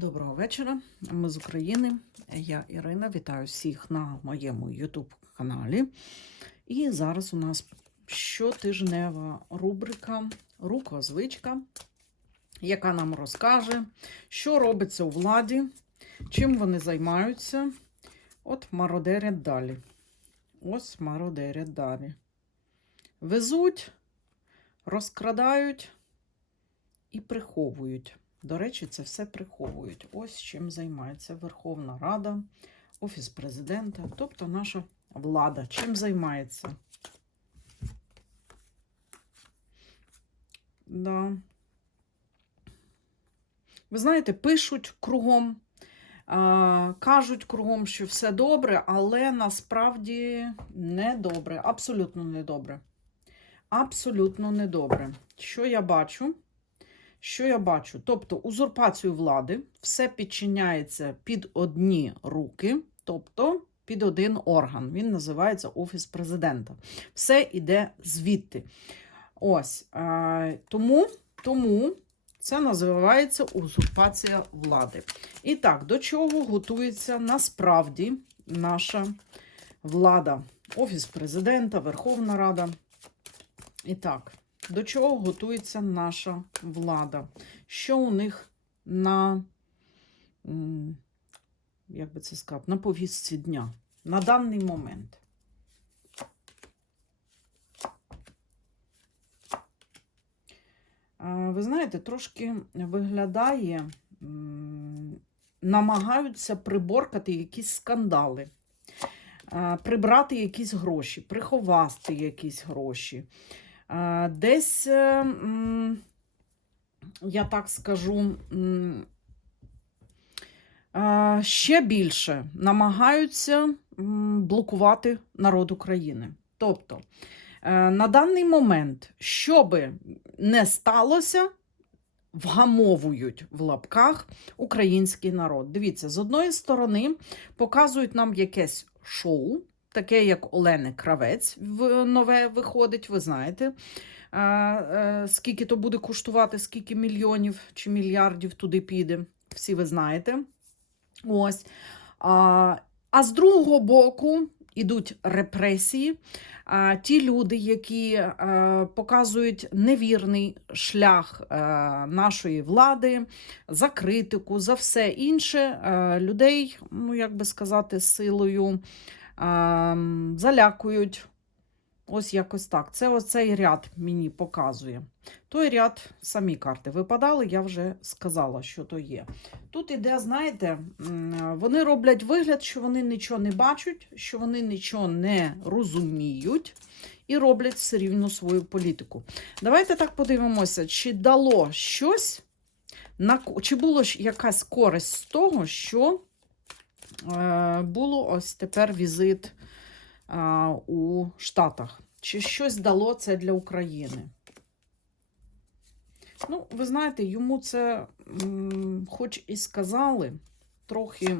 Доброго вечора. Ми з України. Я Ірина. Вітаю всіх на моєму YouTube каналі. І зараз у нас щотижнева рубрика Рукозвичка, яка нам розкаже, що робиться у владі, чим вони займаються. От мародерять далі. Ось мародерять далі. Везуть, розкрадають і приховують. До речі, це все приховують. Ось чим займається Верховна Рада, Офіс президента, тобто наша влада. Чим займається? Да. Ви знаєте, пишуть кругом, кажуть кругом, що все добре, але насправді не добре, абсолютно не добре. Абсолютно не добре. Що я бачу? Що я бачу? Тобто узурпацію влади, все підчиняється під одні руки, тобто під один орган. Він називається Офіс президента. Все йде звідти. Ось. Тому, тому це називається узурпація влади. І так, до чого готується насправді наша влада? Офіс президента, Верховна Рада. І так. До чого готується наша влада? Що у них на, як би це сказати, на повістці дня на даний момент? Ви знаєте, трошки виглядає, намагаються приборкати якісь скандали, прибрати якісь гроші, приховати якісь гроші. Десь, е, я так скажу, ще більше намагаються блокувати народ України. Тобто, е, на даний момент, що би не сталося, вгамовують в лапках український народ. Дивіться, з одної сторони показують нам якесь шоу, таке як Олени Кравець в нове виходить, ви знаєте. Е, скільки то буде коштувати, скільки мільйонів чи мільярдів туди піде, всі ви знаєте. Ось. А, а з другого боку ідуть репресії. А, ті люди, які е, показують невірний шлях е, нашої влади за критику, за все інше, людей, ну як би сказати, силою залякують. Ось якось так. Це оцей ряд мені показує. Той ряд, самі карти випадали, я вже сказала, що то є. Тут іде, знаєте, вони роблять вигляд, що вони нічого не бачать, що вони нічого не розуміють і роблять все рівно свою політику. Давайте так подивимося, чи дало щось, на, чи було якась користь з того, що було ось тепер візит у Штатах. Чи щось дало це для України? Ну, ви знаєте, йому це, хоч і сказали, трохи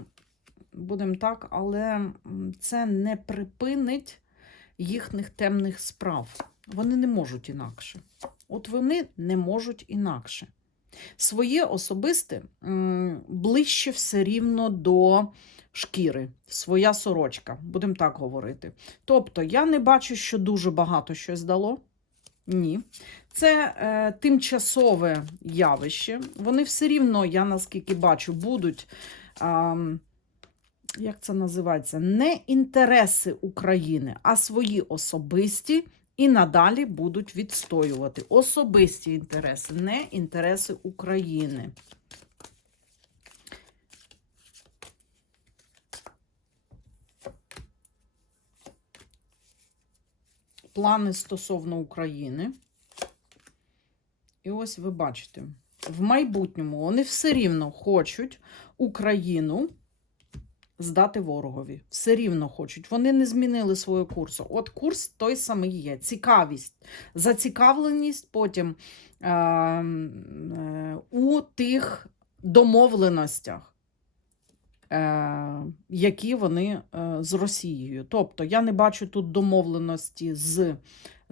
будемо так, але це не припинить їхніх темних справ. Вони не можуть інакше. От вони не можуть інакше. Своє особисте ближче все рівно до шкіри, своя сорочка, будемо так говорити. Тобто, я не бачу, що дуже багато щось дало. Ні. Це е, тимчасове явище. Вони все рівно, я наскільки бачу, будуть. А, як це називається? Не інтереси України, а свої особисті і надалі будуть відстоювати особисті інтереси, не інтереси України. Плани стосовно України. І ось ви бачите, в майбутньому вони все рівно хочуть Україну здати ворогові. Все рівно хочуть. Вони не змінили свого курсу. От курс той самий є. Цікавість, зацікавленість потім е, е, у тих домовленостях, які вони е, з Росією. Тобто я не бачу тут домовленості з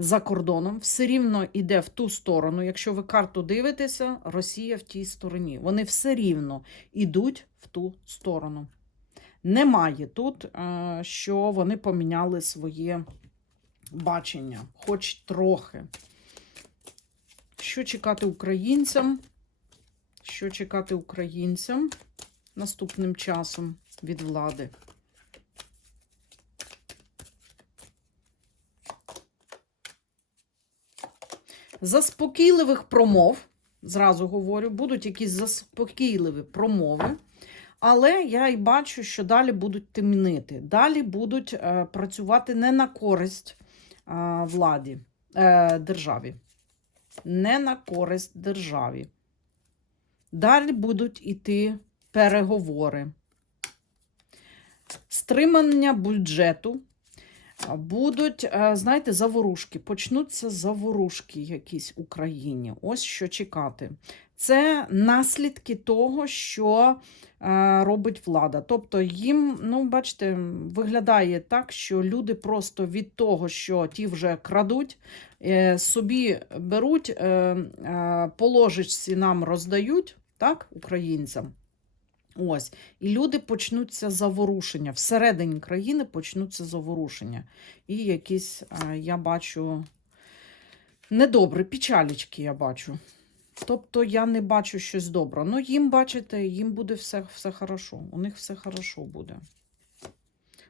за кордоном, все рівно йде в ту сторону. Якщо ви карту дивитеся, Росія в тій стороні. Вони все рівно йдуть в ту сторону. Немає тут, е, що вони поміняли своє бачення, хоч трохи. Що чекати українцям? Що чекати українцям наступним часом від влади? Заспокійливих промов, зразу говорю, будуть якісь заспокійливі промови. Але я і бачу, що далі будуть темнити. Далі будуть е, працювати не на користь е, владі, е, державі. Не на користь державі. Далі будуть іти переговори. Стримання бюджету. Будуть, знаєте, заворушки. Почнуться заворушки якісь в Україні. Ось що чекати. Це наслідки того, що робить влада. Тобто їм, ну, бачите, виглядає так, що люди просто від того, що ті вже крадуть, е, собі беруть, е, е, по ложечці нам роздають, так, українцям. Ось, і люди почнуться заворушення. Всередині країни почнуться заворушення. І якісь, е, я бачу, недобре, печалічки я бачу. Тобто я не бачу щось добре. Ну, їм, бачите, їм буде все, все хорошо. У них все хорошо буде.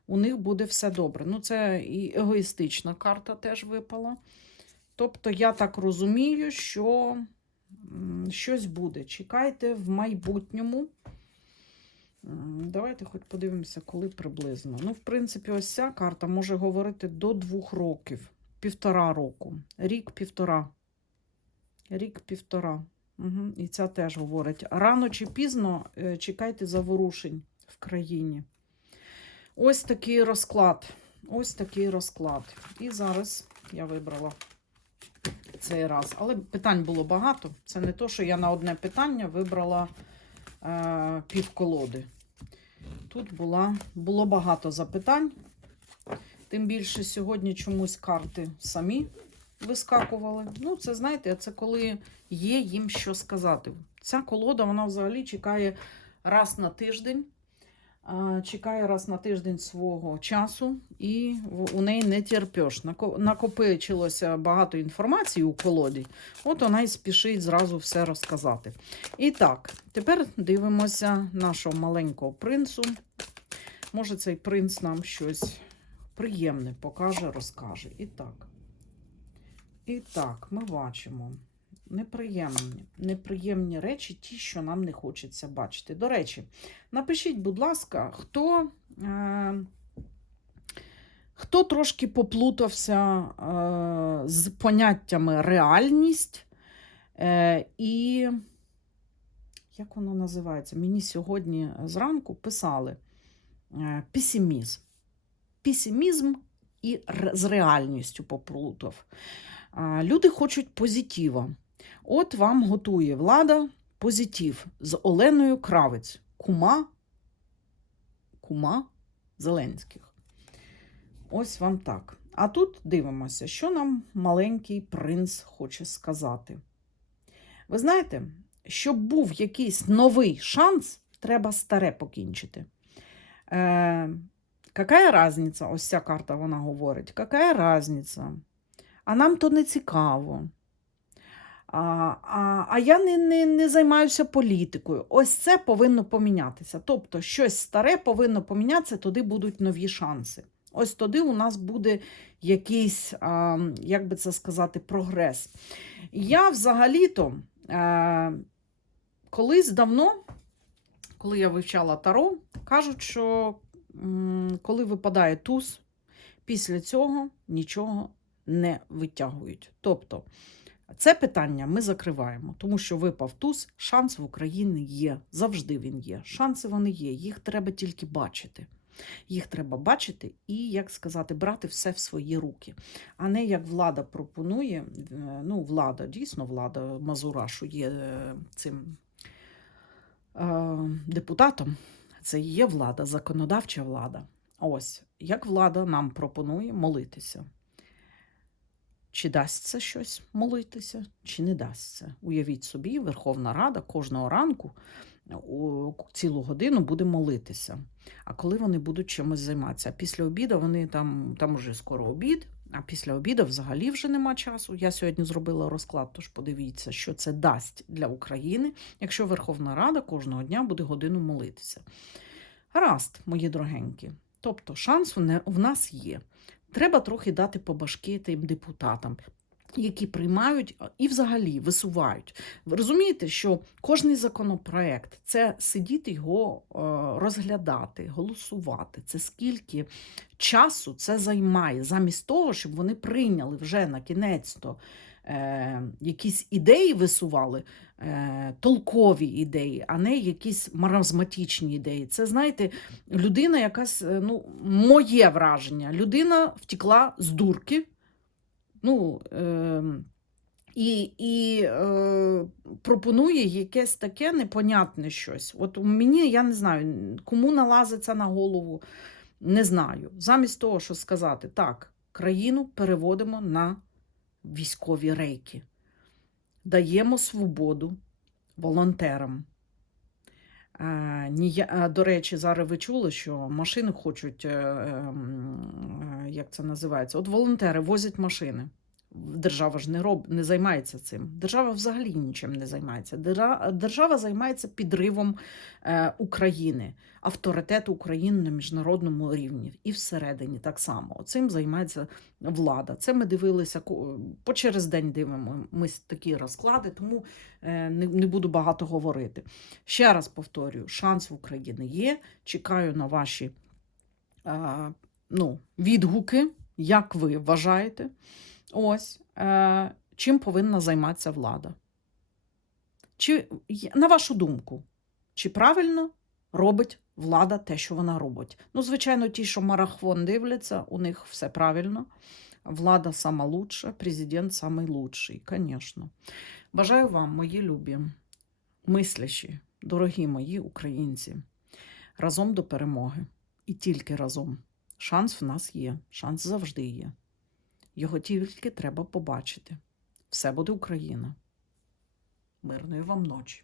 У них буде все добре. Ну, це і егоїстична карта теж випала. Тобто, я так розумію, що щось буде. Чекайте в майбутньому. Давайте хоч подивимося, коли приблизно. Ну, в принципі, ось ця карта може говорити до двох років, півтора року. Рік-півтора. Рік-півтора. Угу. І ця теж говорить. Рано чи пізно е, чекайте заворушень в країні. Ось такий розклад. Ось такий розклад. І зараз я вибрала цей раз. Але питань було багато. Це не то, що я на одне питання вибрала півколоди. Тут була, було багато запитань. Тим більше сьогодні чомусь карти самі вискакували. Ну, це знаєте, це коли є їм що сказати. Ця колода, вона взагалі чекає раз на тиждень. А, Чекає раз на тиждень свого часу, і у неї не терпеш. Накопичилося багато інформації у колоді, от вона і спішить зразу все розказати. І так, тепер дивимося нашого маленького принцу. Може, цей принц нам щось приємне покаже, розкаже. І так. І так, ми бачимо неприємні, неприємні речі, ті, що нам не хочеться бачити. До речі, напишіть, будь ласка, хто, е, хто трошки поплутався е, з поняттями реальність е, і, як воно називається? Мені сьогодні зранку писали е, песимізм. Песимізм і з реальністю поплутав. А, Люди хочуть позитива. От вам готує влада позитив з Оленою Кравець, кума, кума Зеленських. Ось вам так. А тут дивимося, що нам маленький принц хоче сказати. Ви знаєте, щоб був якийсь новий шанс, треба старе покінчити. Е, Какая різниця? Ось ця карта вона говорить. Какая різниця? А нам то не цікаво. А, а, а я не, не, не займаюся політикою. Ось це повинно помінятися. Тобто, щось старе повинно помінятися, тоді будуть нові шанси. Ось тоді у нас буде якийсь, а, як би це сказати, прогрес. Я взагалі-то е, колись давно, коли я вивчала таро, кажуть, що м, коли випадає туз, після цього нічого не витягують. Тобто, це питання ми закриваємо, тому що випав туз, шанс в Україні є. Завжди він є. Шанси вони є, їх треба тільки бачити. Їх треба бачити і, як сказати, брати все в свої руки, а не як влада пропонує. е, Ну, влада, дійсно, влада Мазурашу є е, цим е, депутатом. Це є влада, законодавча влада. Ось як влада нам пропонує молитися. Чи дасться щось молитися, чи не дасться. Уявіть собі, Верховна Рада кожного ранку цілу годину буде молитися. А коли вони будуть чимось займатися? Після обіду вони там, там уже скоро обід, а після обіду взагалі вже нема часу. Я сьогодні зробила розклад, тож подивіться, що це дасть для України, якщо Верховна Рада кожного дня буде годину молитися. Гаразд, мої дорогенькі. Тобто шанс в нас є. Треба трохи дати побашки тим депутатам, які приймають і взагалі висувають. Ви розумієте, що кожний законопроект це сидіти його е, розглядати, голосувати. Це скільки часу це займає, замість того, щоб вони прийняли вже на кінець то е, якісь ідеї висували, е, толкові ідеї, а не якісь маразматичні ідеї. Це, знаєте, людина якась, е, ну, моє враження, людина втекла з дурки. Ну, е, і і е, пропонує якесь таке непонятне щось. От у мені, я не знаю, кому налазиться на голову, не знаю. Замість того, що сказати, так, країну переводимо на військові рейки, даємо свободу волонтерам. До речі, зараз ви чули, що машини хочуть, е, ем, е, як це називається? От волонтери возять машини. Держава ж не роб, не займається цим. Держава взагалі нічим не займається. Держава займається підривом е, України, авторитету України на міжнародному рівні і всередині так само. Цим займається влада. Це ми дивилися по через день дивимо. Ми такі розклади, тому е, не, не буду багато говорити. Ще раз повторюю: шанс в Україні є. Чекаю на ваші е, ну, відгуки, як ви вважаєте. Ось е, чим повинна займатися влада? Чи, на вашу думку, чи правильно робить влада те, що вона робить? Ну, звичайно, ті, що марафон дивляться, у них все правильно. Влада сама лучша, президент самий лучший, звісно. Бажаю вам, мої любі, мислящі, дорогі мої українці, разом до перемоги. І тільки разом. Шанс в нас є, шанс завжди є. Його тільки треба побачити. Все буде Україна. Мирної вам ночі.